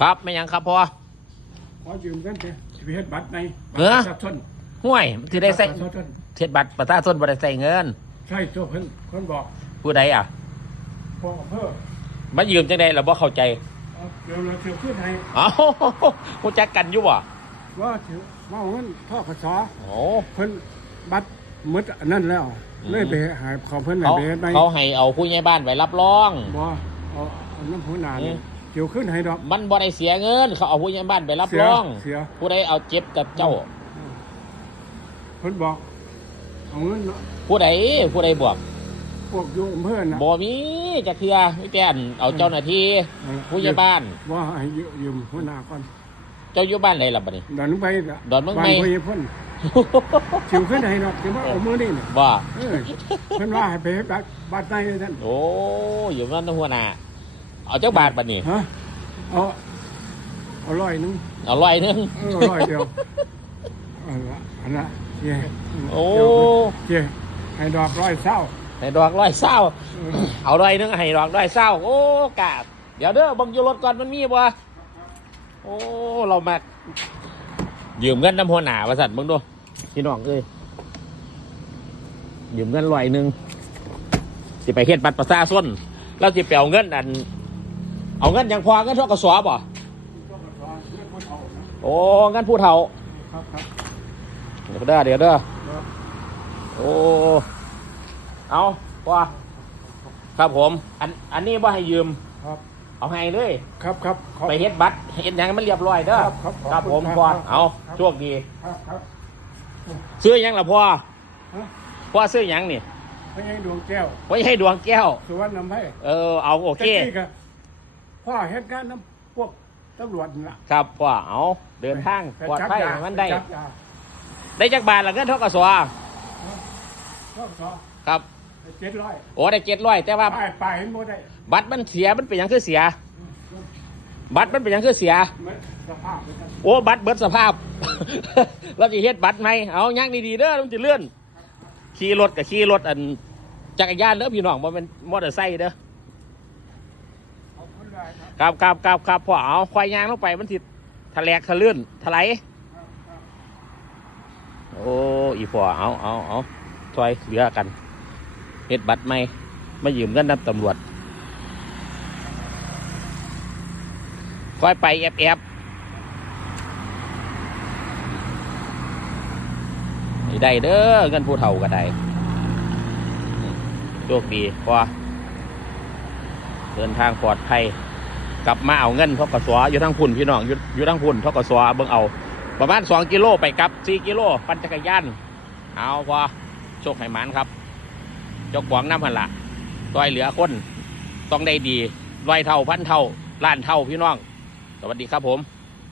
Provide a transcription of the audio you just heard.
ครับไม่ยังครับพ่อ ขอยืมกันเถอะสิไปเฮ็ดบัตรในบัตเอรอประชาชนห่วยมันสิได้ใส่บัตรประชาชนเทศบัตรประชาชนบ่ได้ใส่เงิน ใช่ตัวเพิ่นเพิ่นบอกผู้ใดอะพอเพิ่มมายืมจังไดเราบ่เข้าใจเอาเดี๋ยวเราเชื่อขึ้นให้เอ้าฮู้จักกันอยู่บ่ว่าถือว่าเอาเงินท่อกสอโอ้ เพิ่นบัตรหมดอันนั้นแล้วอืม เลยไปหาขอเพิ่นให้เขาไปเฮ็ดในเขาให้เอาผู้ใหญ่บ้านไว้รับรอง บ่เอาเอาน้ำผู้นาอืนี่ม เกี่ยวขึ้นให้ดอก มันบ่ได้เสียเงิน เขาเอาผู้ใหญ่บ้านไปรับเสียรอง เสีย ผู้ใดเอาเจ็บกับเจ้า เพิ่นบอก เอาเงินเนาะผู้ใดผู้ใดบอกพวกอยู่อำเภอน่ะบ่มีจักเทื่อมีแต่อันเอาเจ้าหน้าที่เออผู้ใหญ่บ้าน ว่าให้ยืมยืมหัวหน้าก่อน เจ้าอยู่บ้านไหนล่ะบัดนี้ ดอนไปก็ดอนเมืองบ้าใหม่นผู้ใหญ่พ่นเกี่ยวขึ้นให้ดอกเดี๋ยวว่าเอามือนี่น่ะบ่เออเพิ่นว่าให้ไปเฮ็ดบัตรบัตรในท่านโอ้อยู่นั่นหัวหน้า เอาเจ้าบาทบัดนี้ฮะเอาเอาร้อยหนึงเอาร้อยหนึงเออร้อยเดียวอันละอันละเย่โอ้เย่ให้ดอกร้อยเศร้าให้ดอกร้อยเศร้าเออเอาร้อยหนึงให้ดอกร้อยเศร้าโอ้กาดเดี๋ยวเด้อเบังอยู่รถก่อนมันมีบ่โอ้เรามายืมเงินน้ำหัวหน้าว่าสั่นเบิ่งดูพี่น้องเอ้ยยืมเงินร้อยหนึงสิไปเฮ็ดบัตรประชาชนแล้วสิไปเอาเงินอัน เอาเงินหยังพอเงินทกสบ่โอ้เงินผู้เฒ่าครับครับเดี๋ยวเด้อเดี๋ยวเด้อครับโอ้เอาว่าครับผม อันอันนี้ว่าให้ยืมครับ เอาให้เลย ครับครับขอบไปเฮ็ดบัตรเฮ็ดหยังให้มันเรียบร้อยเด้อครับครับขอบครับผมคุณครับพ่อครับเอาครับโชคดีครับครับซื้อหยังล่ะพ่อฮะพ่อซื้อหยังนี่พระยังดวงแก้วไว้ให้ดวงแก้วสุวรรณน้ำไผ่เออเอาโอเคแต่ที่ก็ พ่อเฮ็ดงานน้ำพวกตำรวจนี่ล่ะครับพ่อเอาเดินทางไปปลอดจับภัยยาให้มันได้ ปจับยาได้จักบาทละเงินทกสก็สอครับเจ็ดร้อยโอ้ได้เจ็ดร้อยแต่ว่าป้ายป้ายเห็นบ่ได้บัตรมันเสียมันเป็นหยังคือเสีย บัตรมันเป็นหยังคือเสีย มันสภาพเป็นจังโอ้บัตรเบิดสภาพ เราจะเฮ็ดบัตรไหมเอาย่างดีๆเด้อมันจะเลื่อนขี่รถกับขี่รถอันจักรยานเด้อพี่น้องบ่แมันมอเตอร์ไซค์เด้อขอบ คุณหลายครับครับครับครับครับพ่อเอาควายยางลงไปมันสิทะแลกทะลื่นถลายโอ้อีพ่อเอาเอาเอาถอยเหลือกันเฮ็ดบัตรไหมมายืมเงินนำตำรวจค่อยไปแอบแอบนี่ได้เด้อเงินผู้เฒ่าก็ได้อืมโชคดีพอเดินทางปลอดภัย กลับมาเอาเงินทกสอยู่ทั้งพุ่นพี่น้องอยู่อยู่ทั้งพุ่นทกสเบิ่งเอา ประมาณสองกิโลไปกับสี่กิโลปั่นจักรยานเอาพอโชคให้มันครับเจ้าของน้ำหันละต้อยเหลือคนต้องได้ดีร้อยเท่าพันเท่าล้านเท่าพี่น้อง สวัสดีครับผม